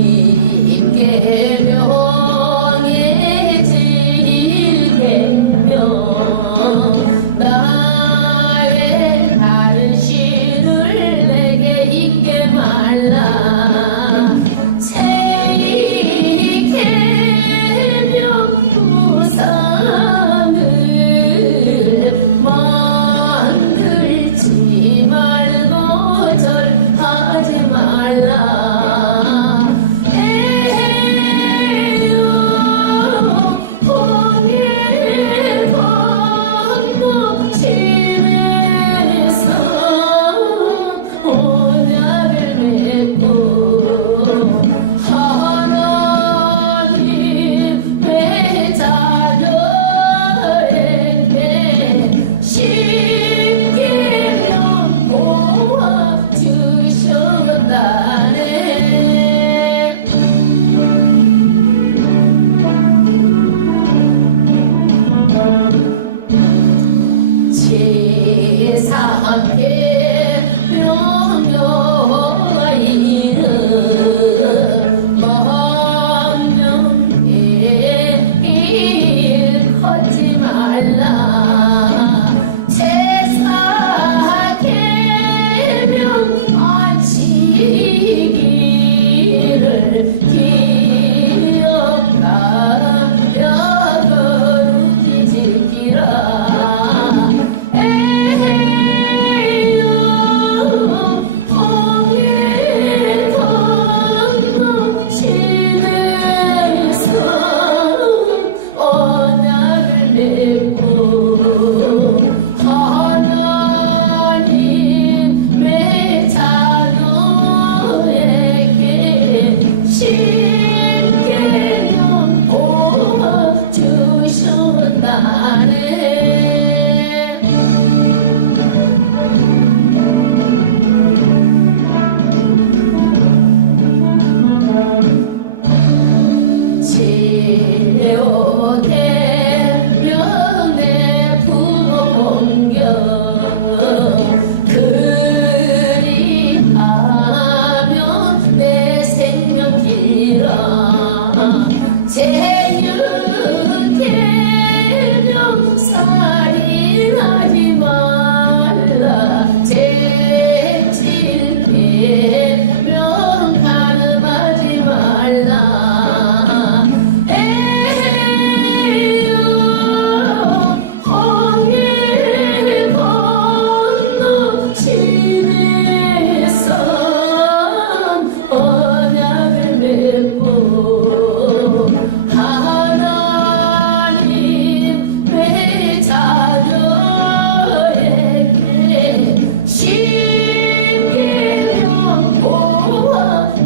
쉽게 명예질 계명 나의 다른 시를 내게 잊게 말라 제2 계명 우상을 만들지 말고 절하지 말라 제사함께 명령과 이름 망령의 일 걷지 말라 제사 계명 안 지키기를 기억하여 거룩히 지키라 제육계명 살인하지 말라 제7계명 가늠하지 말라 에휴 홍해 건너 지내선 언약을 맺고 하나님의 자녀에게 십계명 보아주셨다네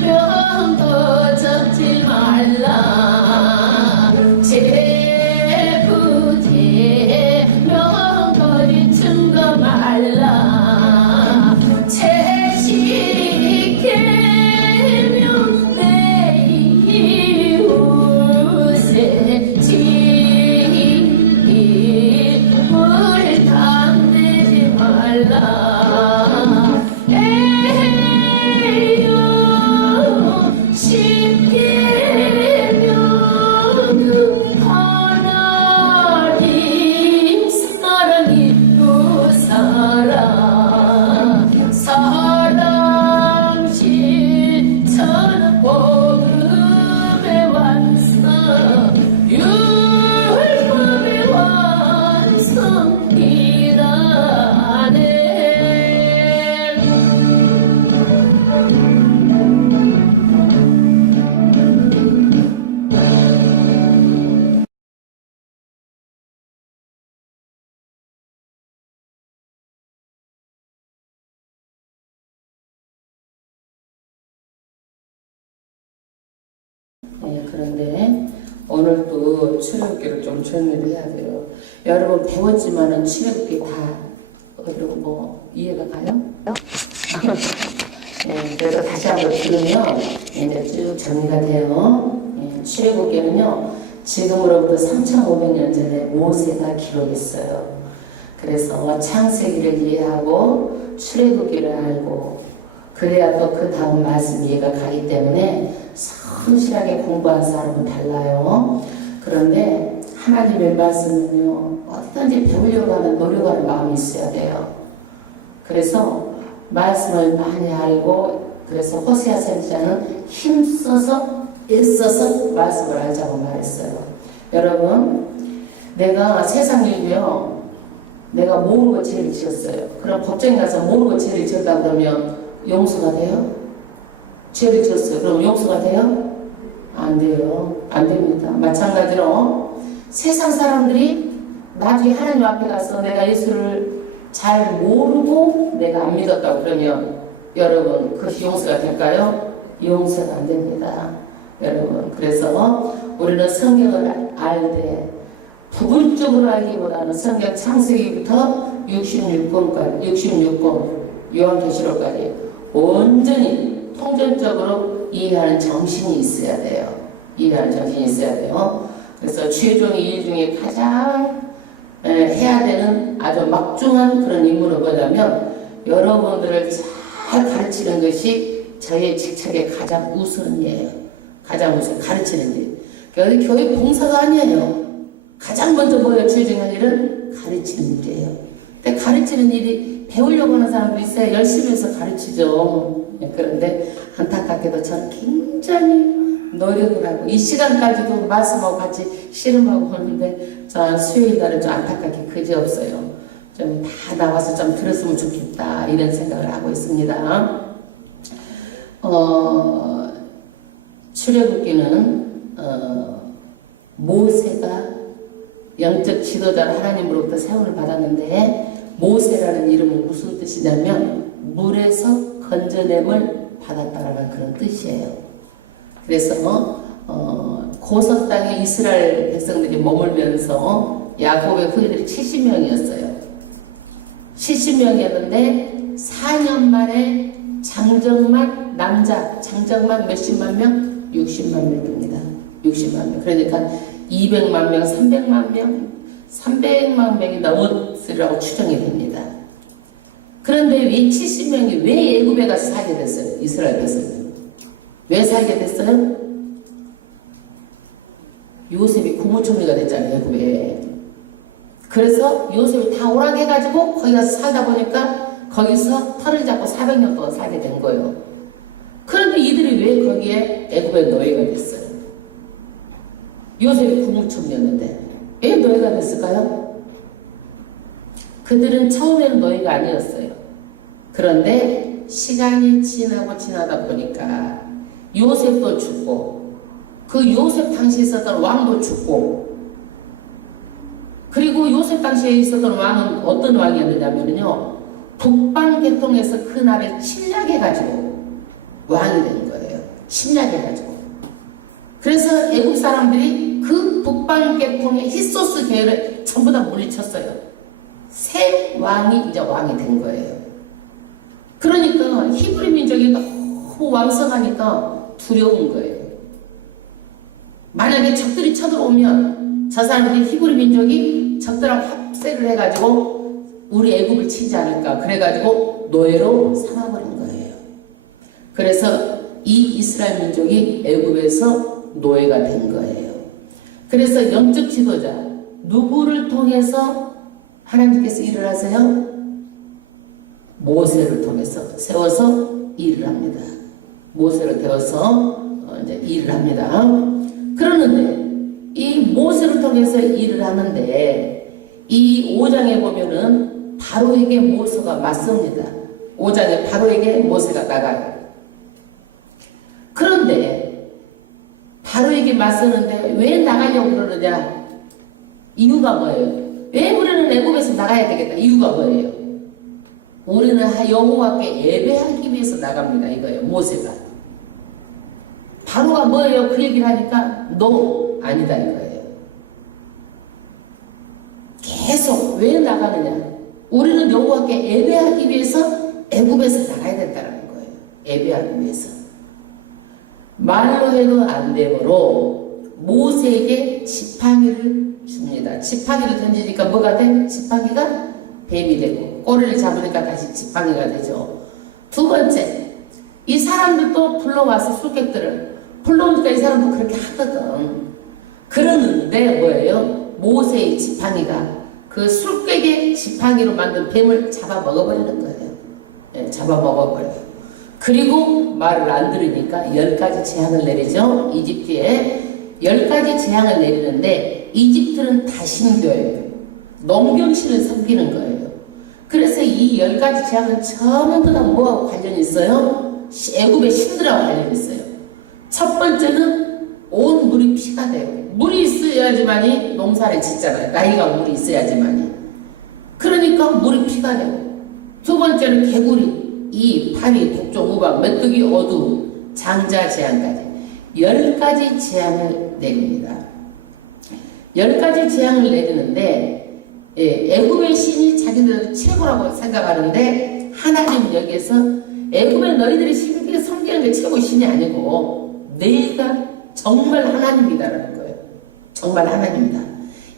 제8계명도 적지 말라 제부계명 거리 증거 말라 제10계명 내 이웃의 집을 탐내지 말라 십계명은 하나님 사랑이 누사라 사랑 실천 복음의 완성 율법의 완성이라네 네, 그런데 오늘 또 출애굽기를 좀 정리를 해야 돼요. 여러분 배웠지만은 출애굽기 다 어디로 뭐 이해가 가요? 그래서 다시 한번 들으면 이제 쭉 정리가 돼요. 출애굽기는요, 지금으로부터 3,500년 전에 모세가 기록했어요. 그래서 창세기를 이해하고 출애굽기를 알고 그래야 또 그 다음 말씀 이해가 가기 때문에 성실하게 공부한 사람은 달라요. 그런데 하나님의 말씀은요, 어디든지 배우려고 하는 노력하는 마음이 있어야 돼요. 그래서 말씀을 많이 알고, 그래서 호세아 선지자는 힘써서 애써서 말씀을 알자고 말했어요. 여러분, 내가 세상 일이요, 내가 모르고 죄를 지었어요. 그럼 법정에 가서 모르고 죄를 지었다 그러면 용서가 돼요? 죄를 지었어요. 그럼 용서가 돼요? 안 돼요. 안 됩니다. 마찬가지로 세상 사람들이 나중에 하나님 앞에 가서 내가 예수를 잘 모르고 내가 안 믿었다고 그러면 여러분 그것이 용서가 될까요? 용서가 안 됩니다. 여러분, 그래서 우리는 성경을 알 때 부분적으로 알기보다는 성경 창세기부터 66권 요한계시록까지 온전히 통전적으로 이해하는 정신이 있어야 돼요. 이해하는 정신이 있어야 돼요. 그래서 최종의 일 중에 가장 해야 되는 아주 막중한 그런 임무는 뭐냐면 여러분들을 잘 가르치는 것이 저의 직책의 가장 우선이에요. 가장 우선 가르치는 일. 그러니까 교육 봉사가 아니에요. 가장 먼저 뭐예요? 최종의 일은 가르치는 일이에요. 근데 가르치는 일이 배우려고 하는 사람들이 있어요. 열심히 해서 가르치죠. 그런데 안타깝게도 저는 굉장히 노력을 하고 이 시간까지도 말씀하고 같이 씨름하고 하는데 저 수요일 날은 좀 안타깝게 그지없어요. 좀 다 나와서 좀 들었으면 좋겠다 이런 생각을 하고 있습니다. 출애굽기는 모세가 영적 지도자를 하나님으로부터 세움을 받았는데 모세라는 이름은 무슨 뜻이냐면 물에서 건져냄을 받았다라는 그런 뜻이에요. 그래서 고선 땅에 이스라엘 백성들이 머물면서 야곱의 후예들이 70명이었어요. 70명이었는데 4년 만에 장정만 남자 장정만 몇십만 명? 60만 명입니다. 60만 명. 그러니까 200만 명, 300만 명, 300만 명이 넘었으리라고 추정이 됩니다. 그런데 왜 70명이 왜 애굽에 가서 살게 됐어요? 이스라엘 백성이. 왜 살게 됐어요? 요셉이 국무총리가 됐잖아요, 애굽에. 그래서 요셉이 다 오락해가지고 거기 가서 살다 보니까 거기서 털을 잡고 400년 동안 살게 된 거예요. 그런데 이들이 왜 거기에 애굽의 노예가 됐어요? 요셉이 국무총리였는데 왜 노예가 됐을까요? 그들은 처음에는 노예가 아니었어요. 그런데 시간이 지나다 보니까 요셉도 죽고 그 요셉 당시에 있었던 왕도 죽고 그리고 요셉 당시에 있었던 왕은 어떤 왕이었느냐면요 북방계통에서 그 나라를 침략해가지고 왕이 된 거예요. 침략해가지고. 그래서 애국 사람들이 그 북방계통의 히소스 계열을 전부 다 물리쳤어요. 새 왕이 이제 왕이 된 거예요. 그러니까 히브리 민족이 너무 왕성하니까 두려운 거예요. 만약에 적들이 쳐들어오면 저 사람들이 히브리 민족이 적들하고 합세를 해가지고 우리 애굽을 치지 않을까 그래가지고 노예로 삼아버린 거예요. 그래서 이 이스라엘 민족이 애굽에서 노예가 된 거예요. 그래서 영적 지도자 누구를 통해서 하나님께서 일을 하세요? 모세를 통해서 세워서 일을 합니다. 모세를 세워서 이제 일을 합니다. 그러는데 이 모세를 통해서 일을 하는데 이 5장에 보면은 바로에게 모세가 맞섭니다. 5장에 바로에게 모세가 나가요. 그런데 바로에게 맞서는데 왜 나가려고 그러느냐? 이유가 뭐예요? 왜 우리는 애굽에서 나가야 되겠다? 이유가 뭐예요? 우리는 여호와께 예배하기 위해서 나갑니다. 이거예요. 모세가. 바로가 뭐예요? 그 얘기를 하니까 너 아니다 이거예요. 계속 왜 나가느냐? 우리는 여호와께 예배하기 위해서 애굽에서 나가야 된다는 거예요. 예배하기 위해서. 말로 해도 안 되므로 모세에게 지팡이를 줍니다. 지팡이를 던지니까 뭐가 돼? 지팡이가 뱀이 되고 꼬리를 잡으니까 다시 지팡이가 되죠. 두 번째, 이 사람들도 불러와서 술객들을 불러오니까 이 사람도 그렇게 하거든. 그러는데 뭐예요? 모세의 지팡이가 그 술객의 지팡이로 만든 뱀을 잡아 먹어버리는 거예요. 예, 잡아 먹어버려요. 그리고 말을 안 들으니까 10가지 재앙을 내리죠. 이집트에 10가지 재앙을 내리는데 이집트는 다신교예요. 농경신을 섬기는 거예요. 그래서 이 10가지 재앙은 전부 다 뭐하고 관련이 있어요? 애굽의 신들하고 관련이 있어요. 첫 번째는 온 물이 피가 돼요. 물이 있어야지만이 농사를 짓잖아요. 나이가 물이 있어야지만이. 그러니까 물이 피가 되고. 두 번째는 개구리, 이, 파리, 독종, 우박, 메뚜기, 어둠, 장자 재앙까지 10가지 재앙을 내립니다. 10가지 재앙을 내리는데 애굽의 신이 자기들 최고라고 생각하는데 하나님은 여기에서 애굽의 너희들이 섬기는 게 최고 신이 아니고 내가 정말 하나님이다라는 거예요. 정말 하나님이다.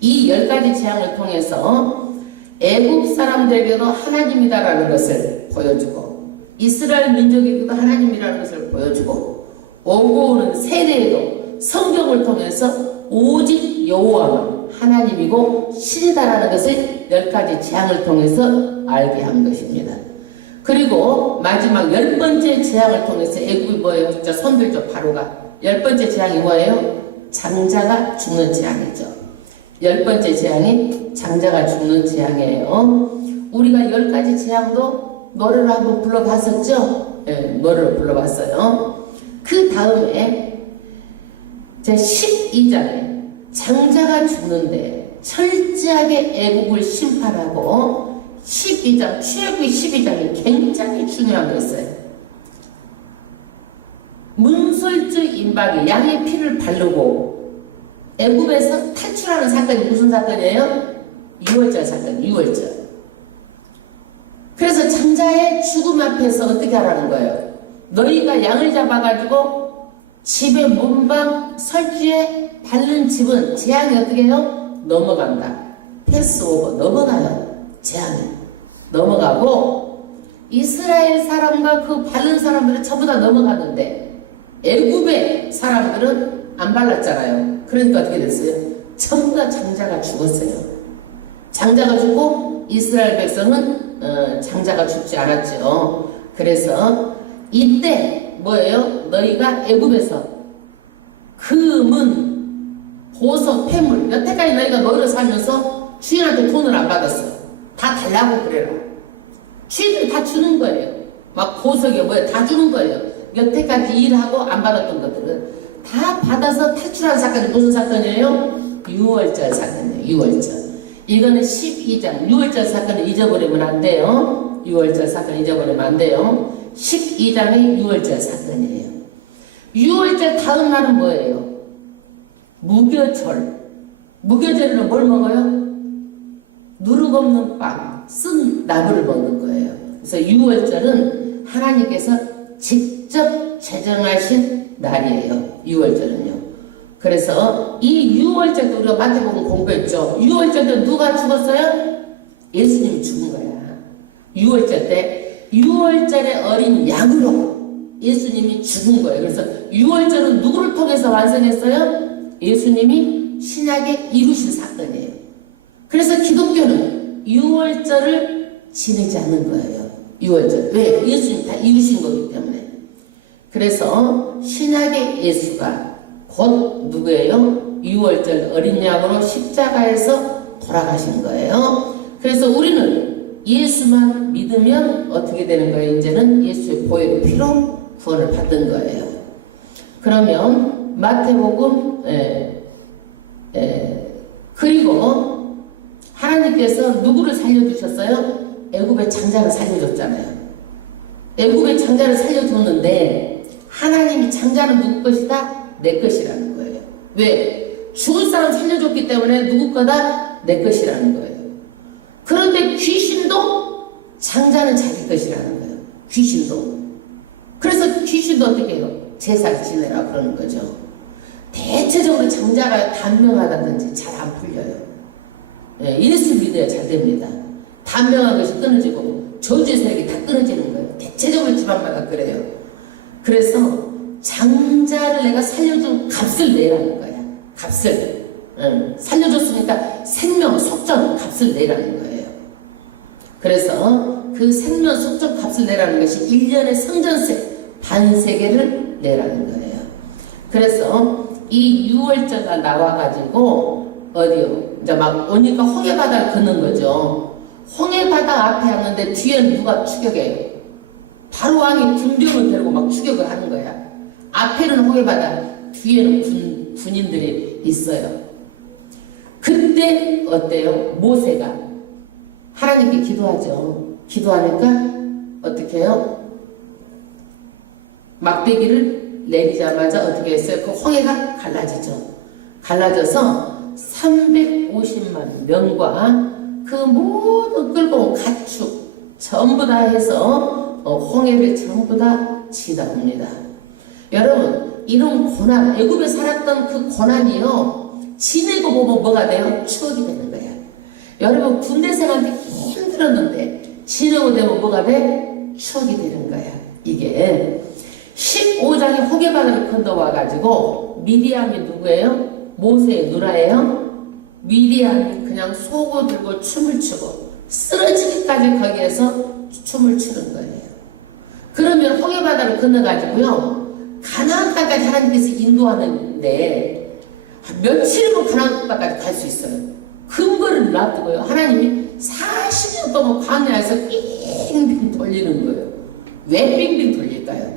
이 10가지 재앙을 통해서 애굽 사람들에게도 하나님이다라는 것을 보여주고 이스라엘 민족에게도 하나님이라는 것을 보여주고 오고 오는 세대에도 성경을 통해서 오직 여호와만 하나님이고 신이다라는 것을 10가지 재앙을 통해서 알게 한 것입니다. 그리고 마지막 10번째 재앙을 통해서 애굽이 뭐예요? 저 손들죠. 바로가 10번째 재앙이 뭐예요? 장자가 죽는 재앙이죠. 10번째 재앙이 장자가 죽는 재앙이에요. 우리가 10가지 재앙도 노래를 한번 불러봤었죠? 네, 노래를 불러봤어요. 그 다음에 제 12장에 장자가 죽는데 철저하게 애국을 심판하고 12장, 출애굽기 12장이 굉장히 중요한 거 있어요. 문설주 임박이 양의 피를 바르고 애굽에서 탈출하는 사건이 무슨 사건이에요? 유월절 사건, 유월절. 그래서 장자의 죽음 앞에서 어떻게 하라는 거예요? 너희가 양을 잡아가지고 집의 문방 설주에 바른 집은 재앙이 어떻게 해요? 넘어간다. 패스오버, 넘어가요. 재앙이 넘어가고 이스라엘 사람과 그 바른 사람들은 전부 다 넘어갔는데 애굽의 사람들은 안 발랐잖아요. 그러니까 어떻게 됐어요? 전부 다 장자가 죽었어요. 장자가 죽고 이스라엘 백성은 장자가 죽지 않았죠. 그래서 이때 뭐예요? 너희가 애굽에서 금은, 보석, 폐물 여태까지 너희가 노예로 살면서 주인한테 돈을 안 받았어. 다 달라고 그래라. 주인들이 다 주는 거예요. 막 보석이 뭐야 다 주는 거예요. 여태까지 일하고 안 받았던 것들은 다 받아서 탈출한 사건이 무슨 사건이에요? 유월절 사건이에요. 유월절. 이거는 12장 유월절 사건을 잊어버리면 안 돼요. 유월절 사건 잊어버리면 안 돼요. 12장의 유월절 사건이에요. 유월절 다음 날은 뭐예요? 무교절. 무교절에는 뭘 먹어요? 누룩 없는 빵, 쓴 나물을 먹는 거예요. 그래서 유월절은 하나님께서 직접 제정하신 날이에요. 유월절은요. 그래서 이 유월절도 우리가 마태복음 공부했죠. 유월절 때 누가 죽었어요? 예수님이 죽은 거야. 유월절 때 유월절의 어린 양으로 예수님이 죽은 거예요. 그래서 유월절은 누구를 통해서 완성했어요? 예수님이 신약에 이루신 사건이에요. 그래서 기독교는 유월절을 지내지 않는 거예요. 유월절. 왜? 예수님이 다 이루신 거기 때문에. 그래서 신약의 예수가 곧 누구예요? 유월절 어린 양으로 십자가에서 돌아가신 거예요. 그래서 우리는 예수만 믿으면 어떻게 되는 거예요? 이제는 예수의 보혈의 피로 구원을 받은 거예요. 그러면 마태복음 그리고 하나님께서 누구를 살려주셨어요? 애굽의 장자를 살려줬잖아요. 애굽의 장자를 살려줬는데 하나님이 장자는 누구 것이다? 내 것이라는 거예요. 왜? 죽을 사람 살려줬기 때문에 누구 거다? 내 것이라는 거예요. 그런데 귀신도 장자는 자기 것이라는 거예요. 귀신도. 그래서 귀신도 어떻게 해요? 제사를 지내라 그러는 거죠. 대체적으로 장자가 단명하다든지 잘 안 풀려요. 예, 예수 믿어야 잘 됩니다. 단명한 것이 끊어지고 저주의 세력이 다 끊어지는 거예요. 대체적으로 집안마다 그래요. 그래서 장자를 내가 살려준 값을 내라는 거야. 값을. 살려줬으니까 생명, 속전 값을 내라는 거예요. 그래서 그 생명, 속전 값을 내라는 것이 1년의 성전세 반세계를 내라는 거예요. 그래서 이 6월절가 나와가지고 어디요? 이제 막 오니까 홍해바다를 걷는 거죠. 홍해바다 앞에 왔는데 뒤에는 누가 추격해요? 바로 왕이 군병을 데리고 막 추격을 하는 거야. 앞에는 홍해바다, 뒤에는 군인들이 있어요. 그때 어때요? 모세가 하나님께 기도하죠. 기도하니까 어떻게 해요? 막대기를 내리자마자 어떻게 했어요? 그 홍해가 갈라지죠. 갈라져서 350만 명과 그 모든 끌고 온 가축 전부 다 해서 홍해를 전부 다 지나옵니다. 여러분, 이런 고난, 애굽에 살았던 그 고난이요, 지내고 보면 뭐가 돼요? 추억이 되는 거야. 여러분, 군대 생활 때 힘들었는데 지내고 되면 뭐가 돼? 추억이 되는 거야. 이게 15장에 홍해바다를 건너와가지고 미디암이 누구예요? 모세의 누나예요? 미디암이 그냥 속옷 들고 춤을 추고 쓰러지기까지 거기에서 춤을 추는 거예요. 그러면 홍해바다를 건너가지고요, 가나안 땅까지 하나님께서 인도하는데 며칠이면 가나안 땅까지 갈 수 있어요. 근거를 놔두고요, 하나님이 40년 동안 광야에서 빙빙 돌리는 거예요. 왜 빙빙 돌릴까요?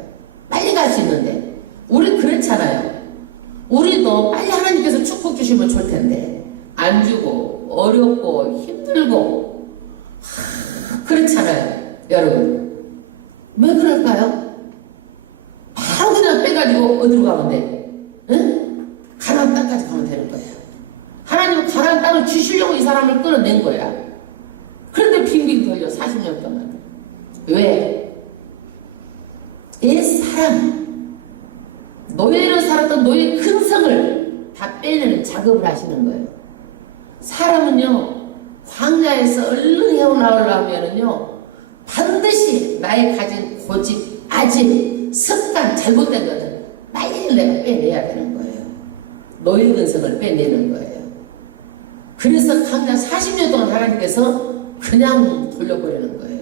빨리 갈 수 있는데. 우리 그렇잖아요. 우리도 빨리 하나님께서 축복 주시면 좋을 텐데 안 주고 어렵고 힘들고 그렇잖아요. 여러분, 왜 그럴까요? 바로 그냥 빼가지고 어디로 가면 돼? 응? 가나안 땅까지 가면 되는 거예요. 하나님은 가나안 땅을 주시려고 이 사람을 끌어낸 거야. 그런데 빙빙 돌려 40년 동안. 왜? 이 사람, 노예로 살았던 노예 근성을 다 빼내는 작업을 하시는 거예요. 사람은요, 광야에서 얼른 헤어나오려면은요, 반드시 나의 가진 고집, 아집, 습관, 잘못된 것을 빨리 내가 빼내야 되는 거예요. 노예 근성을 빼내는 거예요. 그래서 광야 40년 동안 하나님께서 그냥 돌려버리는 거예요.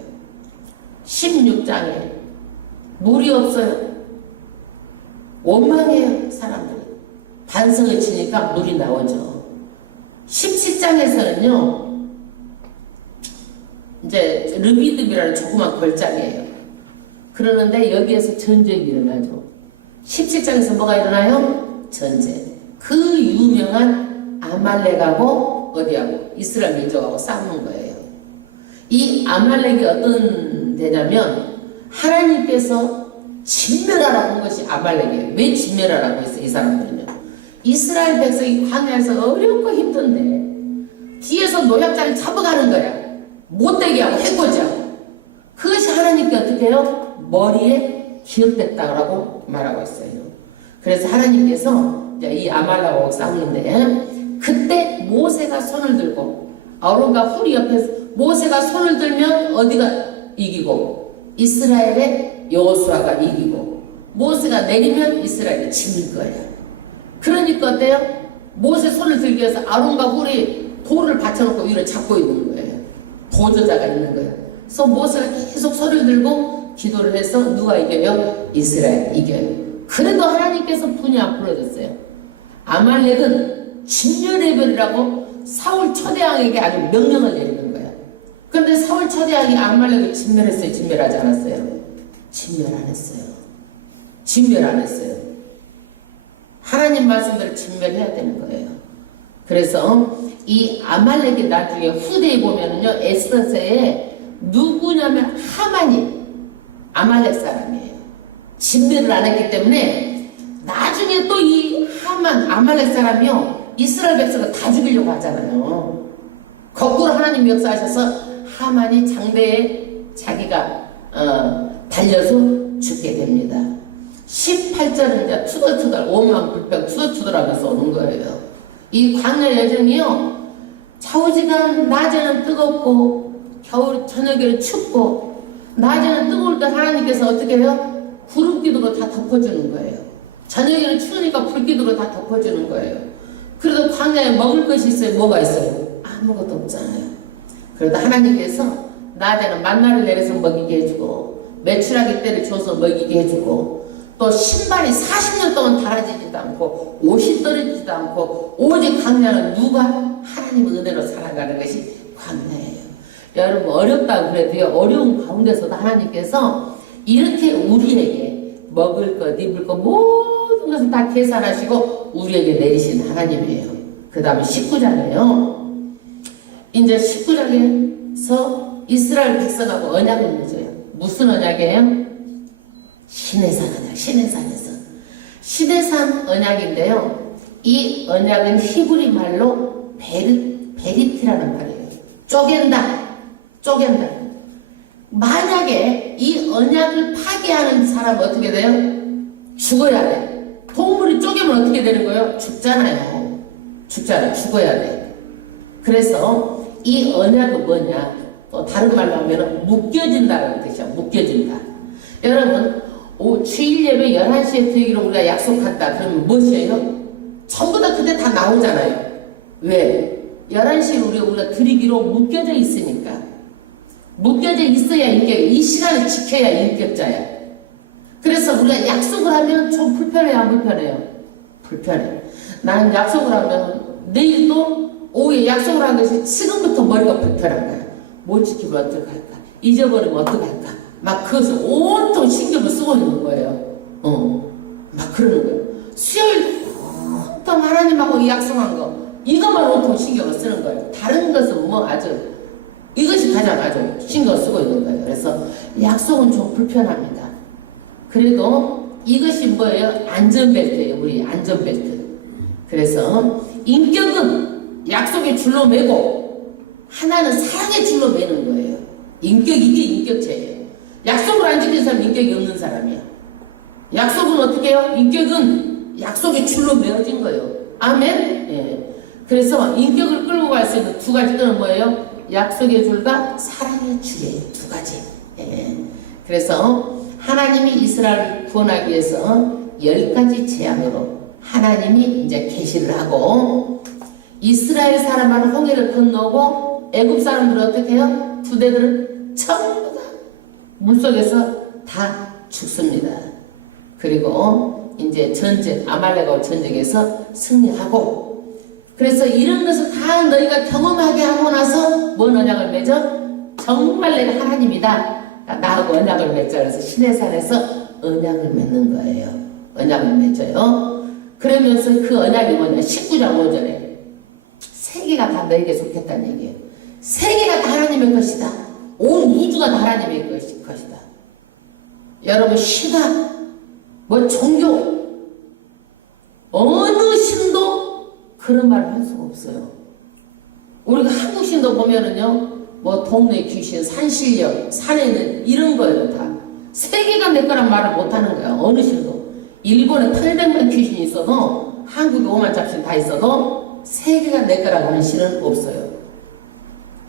16장에 물이 없어요. 원망해요, 사람들이. 반성을 치니까 물이 나오죠. 17장에서는요, 이제 르비딤이라는 조그만 걸작이에요. 그러는데 여기에서 전쟁이 일어나죠. 17장에서 뭐가 일어나요? 전쟁. 그 유명한 아말렉하고 어디하고? 이스라엘 민족하고 싸우는 거예요. 이 아말렉이 어떤 데냐면 하나님께서 진멸하라고 한 것이 아말렉이에요. 왜 진멸하라고 했어요? 이 사람들은요, 이스라엘 백성이 광야에서 어렵고 힘든데 뒤에서 노약자를 잡아가는 거야. 못되게 하고 해코지하고. 그것이 하나님께 어떻게 해요? 머리에 기억됐다고 말하고 있어요. 그래서 하나님께서 이제 이 아말렉하고 싸우는데 그때 모세가 손을 들고 아론과 훌이 옆에서 모세가 손을 들면 어디가 이기고 이스라엘의 여호수아가 이기고 모세가 내리면 이스라엘이 지는 거예요. 그러니까 어때요? 모세 손을 들기 위해서 아론과 훌이 돌을 받쳐놓고 위로 잡고 있는 거예요. 보조자가 있는 거예요. 그래서 모세가 계속 손을 들고 기도를 해서 누가 이겨요? 이스라엘 이겨요. 그래도 하나님께서 분이 안 풀어졌어요. 아말렉은 진멸해버리라고 사울 초대왕에게 아주 명령을 내리는 거야. 그런데 사울 초대왕이 아말렉을 진멸했어요? 진멸하지 않았어요? 진멸 안 했어요. 진멸 안 했어요. 하나님 말씀대로 진멸해야 되는 거예요. 그래서 이 아말렉이 나중에 후대에 보면은요, 에스더서에 누구냐면 하만이 아말렉 사람이에요. 진멸을 안 했기 때문에 나중에 또 이 하만 아말렉 사람이요, 이스라엘 백성을 다 죽이려고 하잖아요. 거꾸로 하나님 역사하셔서 하만이 장대에 자기가 달려서 죽게 됩니다. 18절은 이제 투덜투덜 오만 불평 투덜투덜하면서 오는 거예요. 이 광야 여정이요, 좌우지간 낮에는 뜨겁고 겨울 저녁에는 춥고, 낮에는 뜨거울 때 하나님께서 어떻게 해요? 구름기둥으로 다 덮어주는 거예요. 저녁에는 추우니까 불기둥으로 다 덮어주는 거예요. 그래도 광야에 먹을 것이 있어요? 뭐가 있어요? 아무것도 없잖아요. 그래도 하나님께서 낮에는 만나를 내려서 먹이게 해주고, 메추라기 때를 줘서 먹이게 해주고, 또 신발이 40년 동안 닳아지지도 않고 옷이 떨어지지도 않고, 오직 광야는 누가? 하나님 은혜로 살아가는 것이 광야예요. 여러분, 어렵다고 그래도요, 어려운 가운데서도 하나님께서 이렇게 우리에게 먹을 것, 입을 것 모든 것을 다 계산하시고 우리에게 내리신 하나님이에요. 그 다음에 19장이에요. 이제 19장에서 이스라엘 백성하고 언약을 맺어요. 무슨 언약이에요? 시내산 언약, 시내산에서. 시내산 언약인데요, 이 언약은 히브리 말로 베리티라는 말이에요. 쪼갠다, 쪼갠다. 만약에 이 언약을 파괴하는 사람은 어떻게 돼요? 죽어야 돼. 동물이 쪼개면 어떻게 되는 거예요? 죽잖아요. 죽잖아요. 죽어야 돼. 그래서 이 언약은 뭐냐? 또 다른 말로 하면 묶여진다는 뜻이야. 묶여진다. 여러분, 주일 예배 11시에 드리기로 우리가 약속한다. 그러면 무엇이에요? 전부 다 그때 다 나오잖아요. 왜? 11시에 우리가 드리기로 묶여져 있으니까. 묶여져 있어야 인격이, 이 시간을 지켜야 인격자야. 그래서 우리가 약속을 하면 좀 불편해요, 안 불편해요? 불편해. 나는 약속을 하면 내일 또 오후에 약속을 한 것이 지금부터 머리가 불편한 거야. 못 지키면 어떡할까? 잊어버리면 어떡할까? 막 그것을 온통 신경을 쓰고 있는 거예요. 막 그러는 거예요. 수요일 온통 하나님하고 약속한 거, 이것만 온통 신경을 쓰는 거예요. 다른 것은 뭐 아주, 이것이 가장 아주 신경 쓰고 있는 거예요. 그래서 약속은 좀 불편합니다. 그래도 이것이 뭐예요? 안전벨트예요. 우리 안전벨트. 그래서 인격은 약속의 줄로 매고 하나는 사랑의 줄로 매는 거예요. 인격, 이게 인격체예요. 약속을 안 지키는 사람은 인격이 없는 사람이야. 약속은 어떻게 해요? 인격은 약속의 줄로 매어진 거예요. 아멘? 예. 그래서 인격을 끌고 갈 수 있는 두 가지 끈은 뭐예요? 약속의 줄과 사랑의 줄이에요. 두 가지. 예. 그래서 하나님이 이스라엘을 구원하기 위해서 10가지 재앙으로 하나님이 이제 계시를 하고, 이스라엘 사람은 홍해를 건너고 애굽 사람들은 어떻게 해요? 부대들은 전부 다 물속에서 다 죽습니다. 그리고 이제 전쟁, 아말렉하고 전쟁에서 승리하고, 그래서 이런 것을 다 너희가 경험하게 하고 나서 뭔 언약을 맺어? 정말 내가 하나님이다, 나하고 언약을 맺자. 그래서 시내산에서 언약을 맺는 거예요. 언약을 맺어요. 그러면서 그 언약이 뭐냐? 19장 5절에 세계가 다 너에게 속했다는 얘기예요. 세계가 다 하나님의 것이다. 온 우주가 다 하나님의 것이다. 여러분, 신화, 뭐 종교, 어느 신도 그런 말을 할 수가 없어요. 우리가 한국 신도 보면은요, 뭐 동네 귀신, 산신령, 산에 있는 이런 거예요. 다 세계가 내 거란 말을 못하는 거야. 어느 신도. 일본에 800만 귀신이 있어도, 한국에 5만 잡신 다 있어도 세계가 내 거라고 하는 신은 없어요.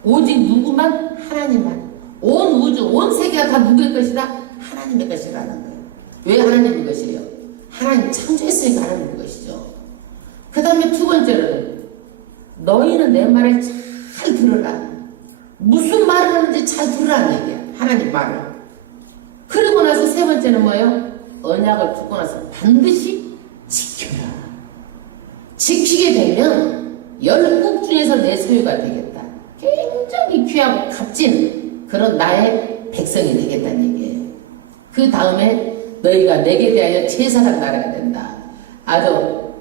오직 누구만? 하나님만. 온 우주, 온 세계가 다 누구의 것이다? 하나님의 것이라는 거예요. 왜 하나님의 것이에요? 하나님 창조했으니까 하나님의 것이죠. 그 다음에 두 번째로는 너희는 내 말을 잘 들으라. 무슨 말을 하는지 잘 들으라는 얘기야. 하나님 말을. 그리고 나서 세 번째는 뭐예요? 언약을 듣고 나서 반드시 지켜라. 지키게 되면 10국 중에서 내 소유가 되겠다. 굉장히 귀하고 값진 그런 나의 백성이 되겠다는 얘기예요. 그 다음에 너희가 내게 대하여 제사장 나라가 된다. 아주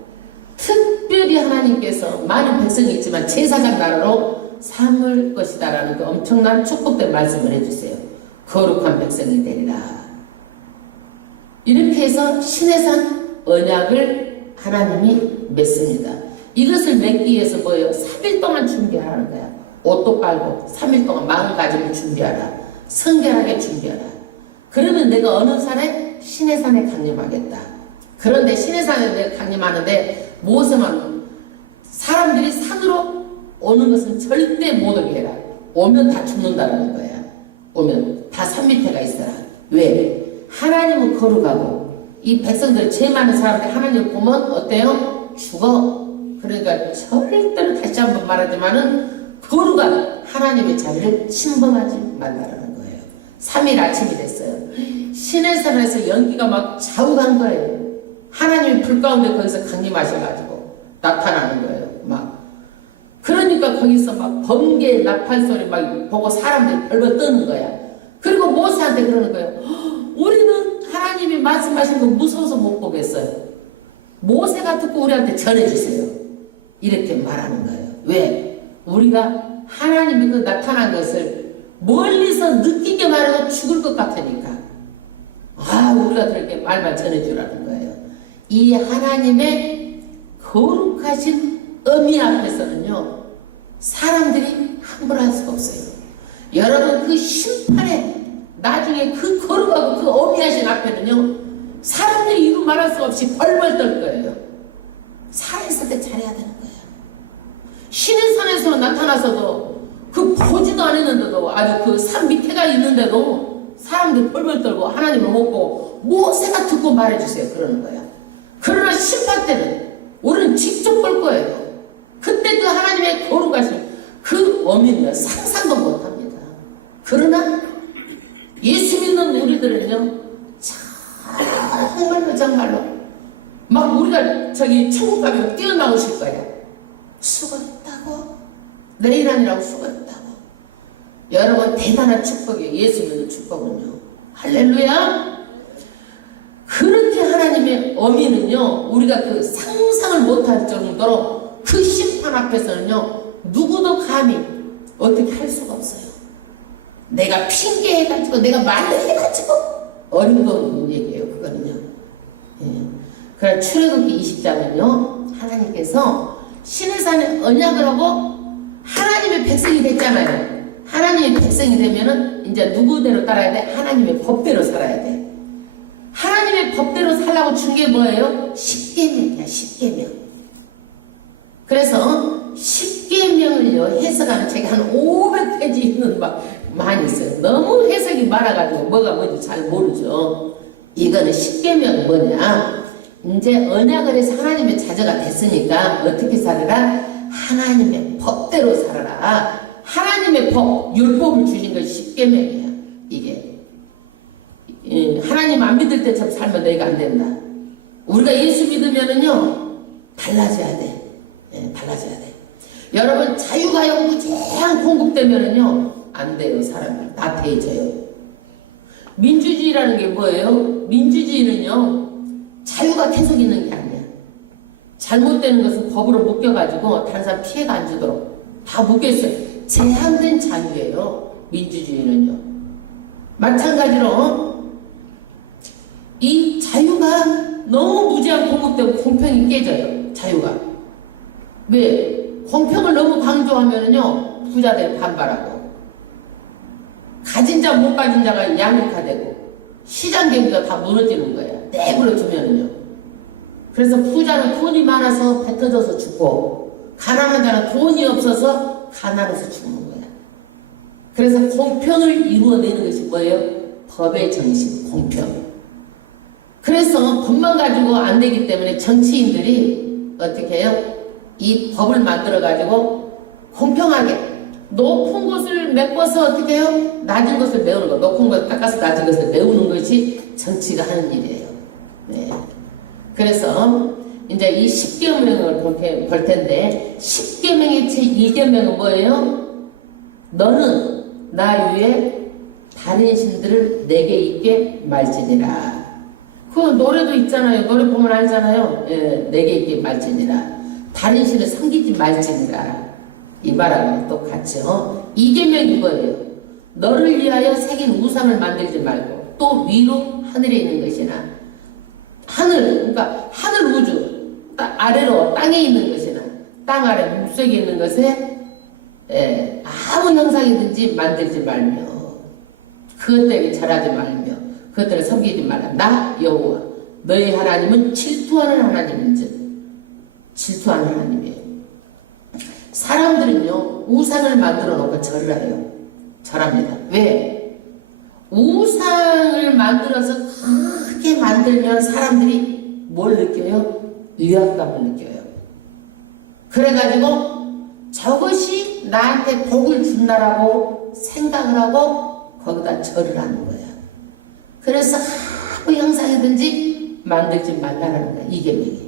특별히 하나님께서 많은 백성이 있지만 제사장 나라로 삼을 것이다 라는 그 엄청난 축복된 말씀을 해주세요. 거룩한 백성이 되리라. 이렇게 해서 시내산 언약을 하나님이 맺습니다. 이것을 맺기 위해서 뭐예요? 3일 동안 준비하라는 거야. 옷도 빨고 3일 동안 마음가짐을 준비하라. 성결하게 준비하라. 그러면 내가 어느 산에? 시내산에 강림하겠다. 그런데 시내산에 강림하는데 모세만 사람들이 산으로 오는 것은 절대 못 오게 해라. 오면 다 죽는다는 거야. 오면 다 산 밑에가 있어라. 왜? 하나님은 거룩하고 이 백성들 죄 많은 사람들 하나님 보면 어때요? 죽어. 그러니까 절대로 다시 한번 말하지만은 거룩한 하나님의 자리를 침범하지 말라는 거예요. 3일 아침이 됐어요. 시내산에서 연기가 막 좌우간 거예요. 하나님이 불 가운데 거기서 강림하셔가지고 나타나는 거예요. 막 그러니까 거기서 막 번개 나팔 소리 막 보고 사람들이 벌벌 떠는 거야. 그리고 모세한테 그러는 거예요. 우리는 하나님이 말씀하신 거 무서워서 못 보겠어요. 모세가 듣고 우리한테 전해주세요. 이렇게 말하는 거예요. 왜? 우리가 하나님이 그 나타난 것을 멀리서 느끼게만 해도 죽을 것 같으니까 우리가 그렇게 말만 전해주라는 거예요. 이 하나님의 거룩하신 어미 앞에서는요 사람들이 함부로 할 수가 없어요. 여러분 그 심판에 나중에 그 거룩하고 그 어미하신 앞에는요 사람들이 이루 말할 수 없이 벌벌 떨 거예요. 살아있을 때 잘해야 되는 거예요. 시내산에서 나타나서도 그 보지도 않았는데도 아주 그 산 밑에가 있는데도 사람들이 벌벌 떨고 하나님을 못 보고 모세가 듣고 말해주세요 그러는 거야. 그러나 심판 때는 우리는 직접 볼 거예요. 그때 그 하나님의 거룩하신 그 어미는 상상도 못합니다. 그러나 예수 믿는 우리들은요 정말로 막 우리가 저기 천국 가면 뛰어나오실 거야. 수고했다고 내일 아니라고 수고했다고. 여러분 대단한 축복이에요. 예수 믿는 축복은요. 할렐루야. 그렇게 하나님의 어미는요 우리가 그 상상을 못할 정도로 그 심판 앞에서는요 누구도 감히 어떻게 할 수가 없어요. 내가 핑계해가지고 내가 말을 해가지고 어림도 없는 얘기예요. 그거는요. 예. 그래 출애굽기 20장은요 하나님께서 시내산에 언약을 하고 하나님의 백성이 됐잖아요. 하나님의 백성이 되면은 이제 누구대로 따라야 돼? 하나님의 법대로 살아야 돼. 하나님의 법대로 살라고 준 게 뭐예요? 십계명이야. 십계명. 그래서 십계명을요 해석하는 책이 한 500페이지 있는 막 많이 있어요. 너무 해석이 많아가지고 뭐가 뭔지 잘 모르죠. 이거는 십계명은 뭐냐? 이제 언약을 해서 하나님의 자녀가 됐으니까 어떻게 살아라? 하나님의 법대로 살아라. 하나님의 법, 율법을 주신 것이 십계명이야. 이게 하나님 안 믿을 때처럼 살면 너희가 안 된다. 우리가 예수 믿으면은요 달라져야 돼. 달라져야 돼. 여러분 자유가요 무제한 공급되면은요 안 돼요. 사람이 나태해져요. 민주주의라는 게 뭐예요? 민주주의는요 자유가 계속 있는 게 아니야. 잘못되는 것은 법으로 묶여가지고 다른 사람 피해가 안 주도록 다 묶여있어요. 제한된 자유예요. 민주주의는요. 마찬가지로 이 자유가 너무 무제한 공급되고 공평이 깨져요. 자유가. 왜? 공평을 너무 강조하면은요 부자들이 반발하고 가진 자 못 가진 자가 양극화되고 시장 경기가 다 무너지는 거야. 내버려 두면은요. 그래서 부자는 돈이 많아서 뱉어져서 죽고 가난한 자는 돈이 없어서 가난해서 죽는 거야. 그래서 공평을 이루어내는 것이 뭐예요? 법의 정신, 공평. 그래서 법만 가지고 안 되기 때문에 정치인들이 어떻게 해요? 이 법을 만들어 가지고 공평하게 높은 것을 메꿔서 어떻게 해요? 낮은 것을 메우는 거. 높은 것을 깎아서 낮은 것을 메우는 것이 정치가 하는 일이에요. 네. 그래서 이제 이 십계명을 볼 텐데 십계명의 제2계명은 뭐예요? 너는 나 위에 다른 신들을 내게 있게 말지니라. 그 노래도 있잖아요. 노래 보면 알잖아요. 예, 내게 있게 말지니라. 다른 신을 섬기지 말지니라. 이 말하고 똑같죠. 이 계명이 뭐예요? 너를 위하여 새긴 우상을 만들지 말고 또 위로 하늘에 있는 것이나 하늘, 그러니까 하늘 우주 아래로 땅에 있는 것이나 땅 아래 물속에 있는 것에 아무 형상이든지 만들지 말며 그것 때문에 절하지 말며 그것들을 섬기지 말라. 나 여호와 너희 하나님은 질투하는 하나님인즉 질투하는 하나님이에요. 사람들은요 우상을 만들어 놓고 절을 해요. 절합니다. 왜? 우상을 만들어서 크게 만들면 사람들이 뭘 느껴요? 위압감을 느껴요. 그래가지고 저것이 나한테 복을 준다라고 생각을 하고 거기다 절을 하는 거야. 그래서 아무 형상이든지 만들지 말라는 거야. 이계명이.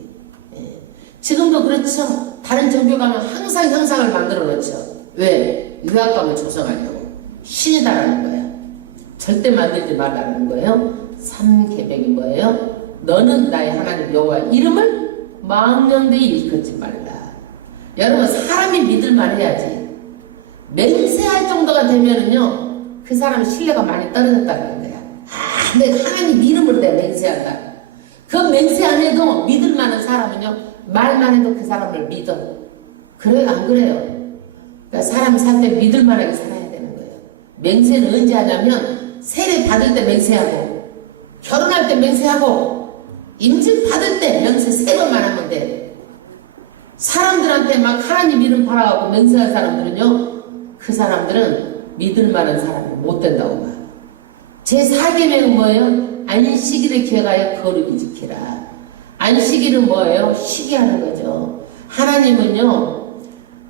지금도 그렇죠. 다른 종교 가면 항상 형상을 만들어 놓죠. 왜? 위압감을 조성하려고. 신이다라는 거야. 절대 만들지 말라는 거예요. 3계명이 뭐예요? 너는 나의 하나님 여호와 이름을 망령되이 일컫지 말라. 여러분 사람이 믿을만 해야지. 맹세할 정도가 되면은요 그 사람의 신뢰가 많이 떨어졌다는 거야. 아, 내가 하나님 이름으로 내가 맹세한다. 그 맹세 안 해도 믿을 만한 사람은요 말만 해도 그 사람을 믿어. 그래요? 안 그래요? 그러니까 사람이 살 때 믿을 만하게 살아야 되는 거예요. 맹세는 언제 하냐면 세례 받을 때 맹세하고 결혼할 때 맹세하고 임직 받을 때 맹세 3번만 하면 돼. 사람들한테 막 하나님 이름 팔아갖고 맹세할 사람들은요 그 사람들은 믿을 만한 사람이 못 된다고 봐. 제4계명은 뭐예요? 안식일에 기억하여 거룩히 지키라. 안식일은 뭐예요? 쉬게 하는 거죠. 하나님은요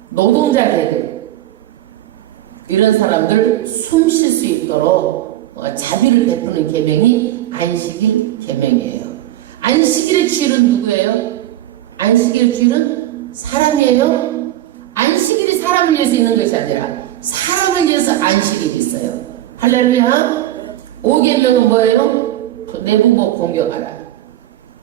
노동자들 이런 사람들 숨 쉴 수 있도록 자비를 베푸는 계명이 안식일 계명이에요. 안식일의 주일은 누구예요? 안식일의 주일은 사람이에요. 안식일이 사람을 위해서 있는 것이 아니라 사람을 위해서 안식일이 있어요. 할렐루야. 5계명은 뭐예요? 내 부모 공경하라.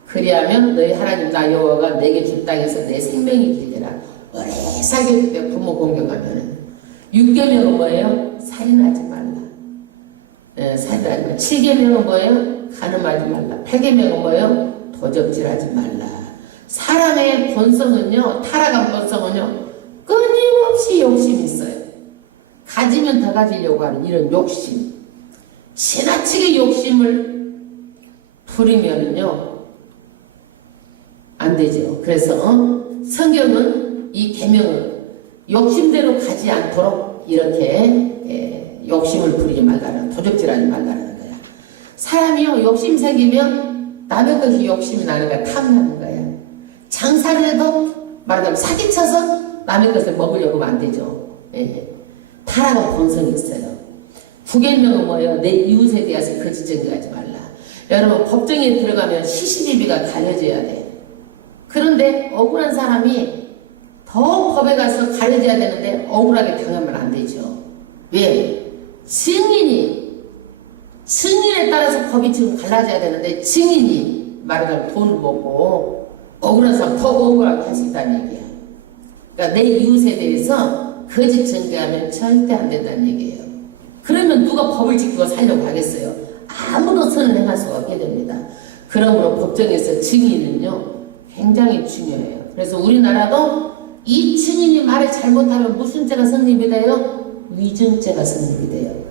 그리하면 너희 하나님 나 여호와가 내게 준 땅에서 내 생명이 길리라. 오래 살게 될 때 부모 공경하면. 6계명은 뭐예요? 살인하지 말라. 살인하지 말라. 7계명은 뭐예요? 간음하지 말라. 8계명은 뭐예요? 도적질하지 말라. 사람의 본성은요, 타락한 본성은요, 끊임없이 욕심이 있어요. 가지면 더 가지려고 하는 이런 욕심. 지나치게 욕심을 부리면은요, 안 되죠. 그래서 성경은 이 계명을 욕심대로 가지 않도록 이렇게 욕심을 부리지 말라는, 도적질하지 말라는 거야. 사람이요, 욕심 생기면 남의 것이 욕심이 나는 거야. 탐나는 거야. 장사를 해도 말하자면 사기쳐서 남의 것을 먹으려고 하면 안 되죠. 타락한 본성이 있어요. 9계명은 뭐예요? 내 이웃에 대해서 거짓 증거하지 말라. 여러분 법정에 들어가면 시시비비가 가려져야 돼. 그런데 억울한 사람이 더 법에 가서 가려져야 되는데 억울하게 당하면 안 되죠. 왜? 증인에 따라서 법이 지금 갈라져야 되는데 증인이 말하자면 돈을 먹고 억울한 사람 더 억울하게 할 수 있다는 얘기야. 그러니까 내 이웃에 대해서 거짓 증거하면 절대 안 된다는 얘기예요. 그러면 누가 법을 지키고 살려고 하겠어요? 아무도 선을 행할 수가 없게 됩니다. 그러므로 법정에서 증인은요 굉장히 중요해요. 그래서 우리나라도 이 증인이 말을 잘못하면 무슨 죄가 성립이 돼요? 위증죄가 성립이 돼요.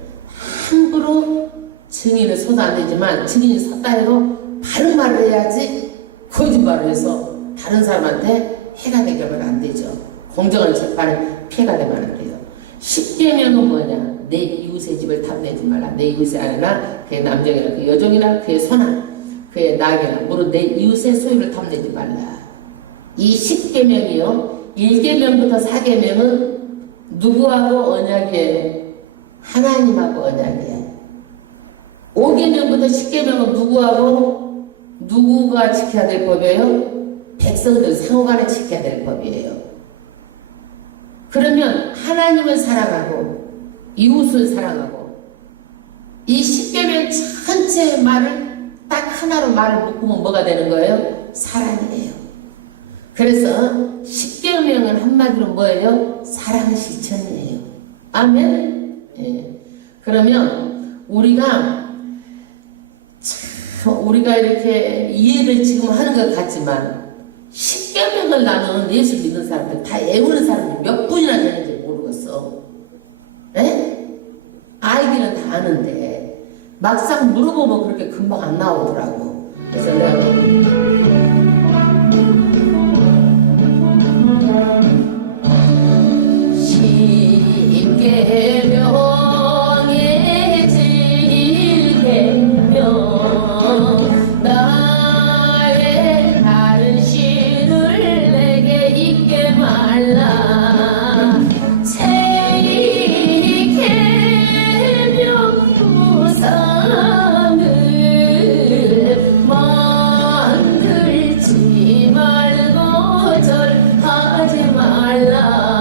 함부로 증인을 서도 안 되지만 증인이 섰다 해도 바른 말을 해야지 거짓말을 해서 다른 사람한테 해가 되면 안 되죠. 공정한 재판에 피해가 되면 안 돼요. 10계명은 뭐냐? 내 이웃의 집을 탐내지 말라. 내 이웃이 아니라 그의 남정이나 그 여종이나 그의 소나 그의 낙이나 무릇 내 이웃의 소유를 탐내지 말라. 이 10계명이요 1계명부터 4계명은 누구하고 언약이에요? 하나님하고 언약이에요. 5계명부터 10계명은 누구가 지켜야 될 법이에요? 백성들 상호간에 지켜야 될 법이에요. 그러면 하나님을 사랑하고 이웃을 사랑하고 이 10계명 전체 말을 딱 하나로 말을 묶으면 뭐가 되는 거예요? 사랑이에요. 그래서 10계명은 한마디로 뭐예요? 사랑 실천이에요. 아멘? 예. 그러면 우리가 이렇게 이해를 지금 하는 것 같지만 10계명을 나는 예수 믿는 사람들 다 애우는 사람이 몇 분이나 되는지 모르겠어. 에? 알기는 다 아는데 막상 물어보면 그렇게 금방 안 나오더라고. 그래서 내가 쉽게 명예질게며 나의 다른 신을 내게 잊게 말라. 체이케며 우상을 만들지 말고 절하지 말라.